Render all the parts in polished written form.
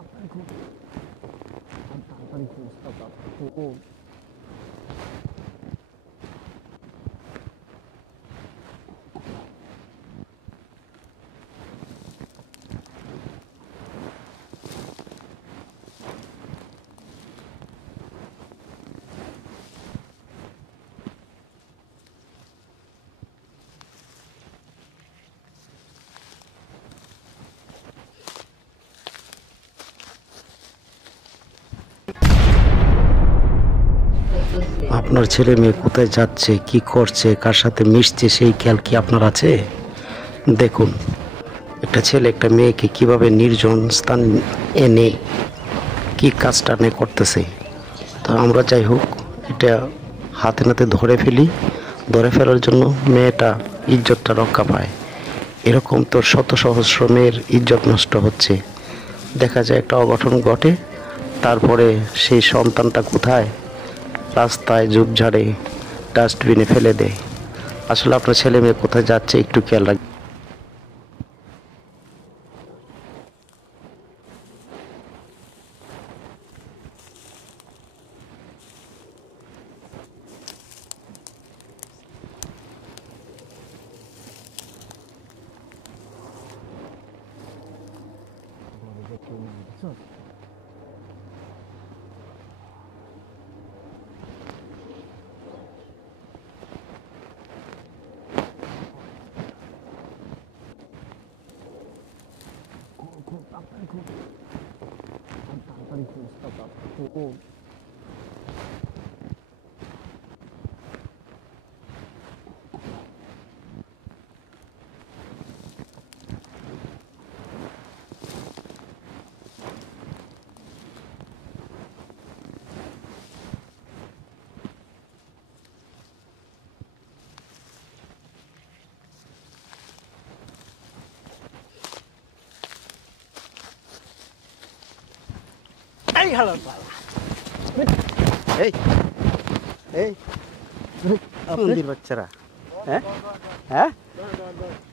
তাড়াতাড়ি খুব তাড়াতাড়ি খুব খুব আপনার ছেলে মেয়ে কোথায় যাচ্ছে, কি করছে, কার সাথে মিশছে সেই খেয়াল কি আপনার আছে? দেখুন একটা ছেলে একটা মেয়েকে কিভাবে নির্জন স্থান এনে কি কাজটা নিয়ে করতেছে। তো আমরা যাই হোক এটা হাতে নাতে ধরে ফেলি, ধরে ফেলার জন্য মেয়েটা ইজ্জতটা রক্ষা পায়। এরকম তো শত সহস্র মেয়ের ইজ্জত নষ্ট হচ্ছে। দেখা যায় একটা অঘটন ঘটে, তারপরে সেই সন্তানটা কোথায়, রাস্তায় ঝোপঝাড়ে ডাস্টবিনে ফেলে দেয়। আসলে আপনার ছেলে মেয়ে কোথায় যাচ্ছে একটু খেয়াল রাখবেন। খুব তাড়াতাড়ি খুব তাড়াতাড়ি খুব এই হ্যালো এই এই মন্দির বাচ্চারা, হ্যাঁ হ্যাঁ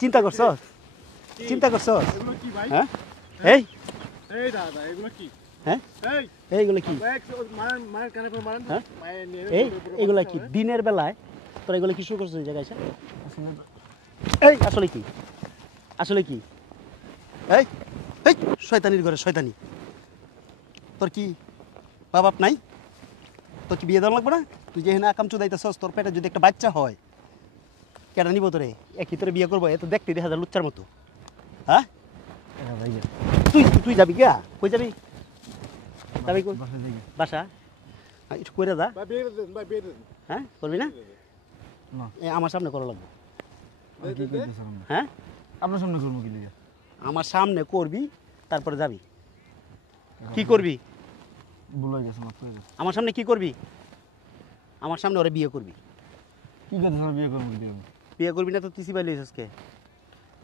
চিন্তা করছ, চিন্তা করছ, হ্যাঁ এই এই দাদা এগুলো কি? হ্যাঁ এই এইগুলো কি, মারেন মারেন কানে করে মারেন। হ্যাঁ মায়ের নিয়ে এই এগুলা কি দিনের বেলায় তোরা এগুলো কি শুরু করছিস এই জায়গায় এসে? এই আসলে কি, আসলে কি, এই এই শয়তানির ঘরে শয়তানি। তোর কি মা বাপ নাই? তোর কি বিয়ে দেওয়া লাগবে না? তুই যে এখানে আকাম চুদাইতেছস, তোর পেটে যদি একটা বাচ্চা হয় কেটা নিব তোরে? একই তোরে বিয়ে করবো? এ তো দেখতে দেখা যায় লুচ্চার মতো। হ্যাঁ তুই তুই যাবি গা? কই যাবি? যাবি কই? বাসা একটু করে যা। ভাই বিয়ে দেন, ভাই বিয়ে দেন। হ্যাঁ করবি না? আমার সামনে করা লাগবে। হ্যাঁ আপনার সামনে করবো কি লিগা? আমার সামনে করবি, তারপরে যাবি। কি করবি? ভুলে গেছে, মাফ করে গেছে। আমার সামনে কি করবি? আমার সামনে ওরা বিয়ে করবি। কি কথা স্যার, বিয়ে করবো কি লিগা? বিয়ে করবি না তো তুই সিপাই লইছিস কে?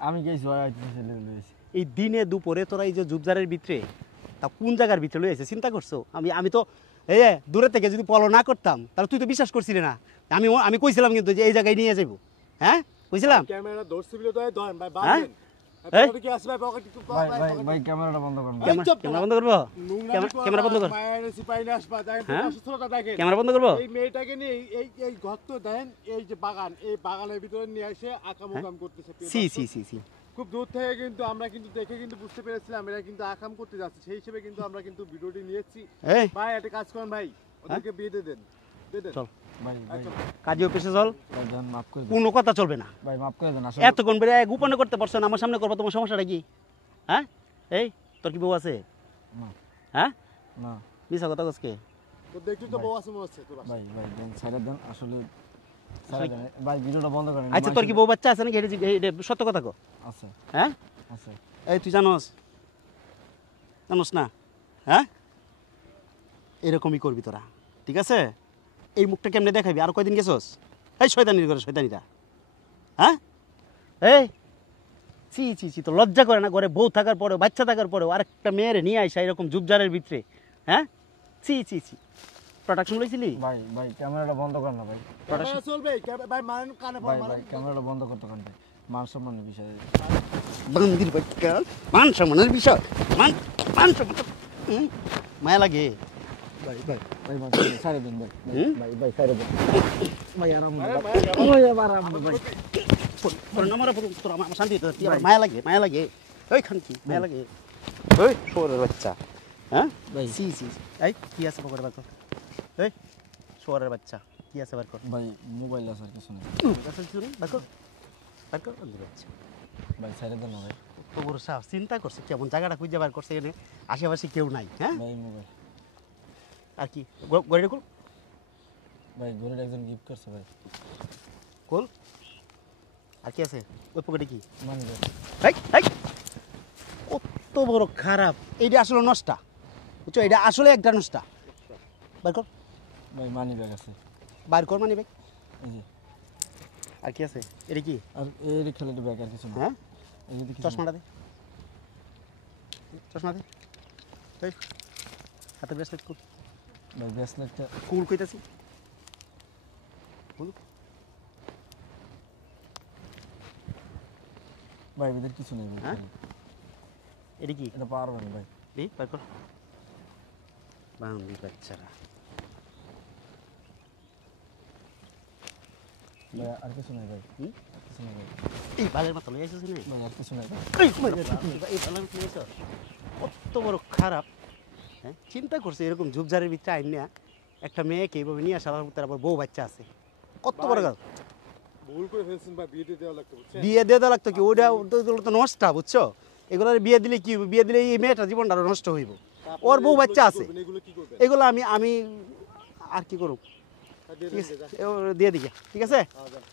আমি গেছি ওরা আইতে ছেলে লইছি। এই দিনে দুপুরে তোরা এই যে জুবজারের ভিতরে, তা কোন জায়গার ভিতরে লইছে চিন্তা করছো? আমি তো এই দূরে থেকে যদি ফলো না করতাম তাহলে তুই তো বিশ্বাস করছিলি না। আমি কইছিলাম কিন্তু যে এই জায়গায় নিয়ে যাবো। হ্যাঁ কইছিলাম। ক্যামেরা ধরছি বলে তো ধরেন ভাই বাদ হ্যাঁ? দেন। এই? পকেটে কি আছে ভাই? পকেটে কি ভাই ভাই ভাই ক্যামেরাটা বন্ধ করেন। ক্যামেরা বন্ধ করবো? ক্যামেরা বন্ধ কর। মায়ের সিপাই না আসবা দেখেন, হ্যাঁ? অসুস্থতা দেখেন। ক্যামেরা বন্ধ করবো? এই মেয়েটাকে নিয়ে এই এই গর্ত দেন, এই যে বাগান, এই বাগানের ভিতরে নিয়ে এসে আকাম করতেছে। সি সি সি সি খুব দূর থেকে কিন্তু আমরা কিন্তু দেখে কিন্তু বুঝতে পেরেছিলাম এরা কিন্তু আকাম করতে যাচ্ছে। সেই হিসেবে কিন্তু আমরা কিন্তু ভিডিওটি নিয়েছি। এই ভাই একটা কাজ করেন ভাই, ওদেরকে বিয়ে দিয়ে দেন। দিয়ে দেন। চল ভাই ভাই কাজী অফিসে চল, ভাই দেন, মাফ করে দেন। কোনো কথা চলবে না। ভাই মাফ করে দেন। আসলে এতক্ষণ বেড়ে গোপনে করতে পারছো না, আমার সামনে করবো, তোমার সমস্যাটা কি? হ্যাঁ এই তোর কি বউ আছে? না হ্যাঁ না মিশা কথা কসকে? তো দেখছি তো বউ আছে মনে হচ্ছে তোর বাসায়। ভাই ভাই দেন, ছাইড়া দেন। আসলে ছাইড়া দেন ভাই, ভিডিওটা বন্ধ করেন। আচ্ছা তোর কি বউ বাচ্চা আছে নাকি? এটা সত্য কথা কো। আছে হ্যাঁ আছে। এই তুই জানোস, জানোস না? হ্যাঁ এরকমই করবি তোরা, ঠিক আছে? এই মুখটা কেমনে দেখাবি? আর কয়দিন গেছস? এই শয়তানির ঘরে শয়তানিটা, হ্যাঁ এই চি চি চি, তো লজ্জা করে না? ঘরে বউ থাকার পরেও, বাচ্চা থাকার পরেও আরেকটা মেয়েরে নিয়ে আইসা এরকম জুবজারের ভিতরে, হ্যাঁ চি চি চি। প্রোডাকশন লইছিলি? ভাই ভাই ক্যামেরাটা বন্ধ করেন না ভাই। ক্যামেরা চলবে ভাই, মারেন কানে ভাই মারেন। ভাই ক্যামেরাটা বন্ধ করতে করেন ভাই। মান সম্মানের বিষয়। বান্দির বাচ্চা, মান সম্মানের বিষয়, মান মান সম্মান মায়া লাগে ভাই ভাই ভাই ভাই সাইরে দিন ভাই হুম? ভাই ভাই সাইরে দিন ভাই আরাম আরে ভাই মায়া গেল। ভাই আরাম ভাই তোর নম্বর তোর আমার শান্তি তুই আবার মায়া লাগে ওই খান কি মায়া লাগে ওই শোরের বাচ্চা হ্যাঁ ভাই সি সি এই কি আছে পকেটে বার কর এই শোরের বাচ্চা কি আছে বার কর ভাই মোবাইল আছে আর কিছু নেই আছে কিছু নেই বার কর অন্ধের বাচ্চা ভাই সাইরে দেন না ভাই তো বড় সাহস চিন্তা করছে কেমন জায়গাটা খুঁজে বার করছে এখানে আশেপাশে কেউ নাই হ্যাঁ ভাই মোবাইল আর কি গড়িটা খুল ভাই গরিব একজন গিফট করছে ভাই খুল আর কি আছে ওই পকেটে কি মানে ভাই এই এই কত বড় খারাপ এইটা আসলে নষ্টা বুঝছো এটা আসলে একটা নষ্টা বার কর ভাই মানি ব্যাগ আছে বার কর মানে ভাই এই যে আর কি আছে এটা কি আর এই খেলে ব্যাগ আর কিছু না হ্যাঁ এই যদি কিছু চশমাটা দে চশমা দে এই হাতে ব্রেসলেট কুল ভাই ব্রেসলেটটা কুল কইতাছি ভাই এদের কিছু নেই ভাই হ্যাঁ? এটা কি এটা পারবেন ভাই এই বার কর বাউন্ডি বাচ্চারা ভাই আর কিছু নেই ভাই হুম? আর কিছু নেই ভাই এই বালের মতো লইয়াছিস না ভাই আর কিছু নেই ভাই এই বালের মতো লইয়াছ কত বড় খারাপ হ্যাঁ চিন্তা করছে এরকম ঝুপঝাড়ের ভিতরে আইন না একটা মেয়েকে এইভাবে নিয়ে আসার তার আবার বউ বাচ্চা আছে কত বড় গাছ ভুল করে ফেলছেন ভাই বিয়েতে দেওয়া লাগতো বুঝছেন বিয়ে দিয়ে দেওয়া লাগতো কি ওটা তো নষ্ট বুঝছো এগুলোর বিয়ে দিলে কি হবে? বিয়ে দিলে এই মেয়েটা জীবনটা আরো নষ্ট হইব ওর বউ বাচ্চা আছে এগুলো কি করবেন এগুলো আমি আর কি করব আর দিয়ে ঠিক দেন, আছে দিয়ে দিকে ঠিক আছে হ্যাঁ, যান।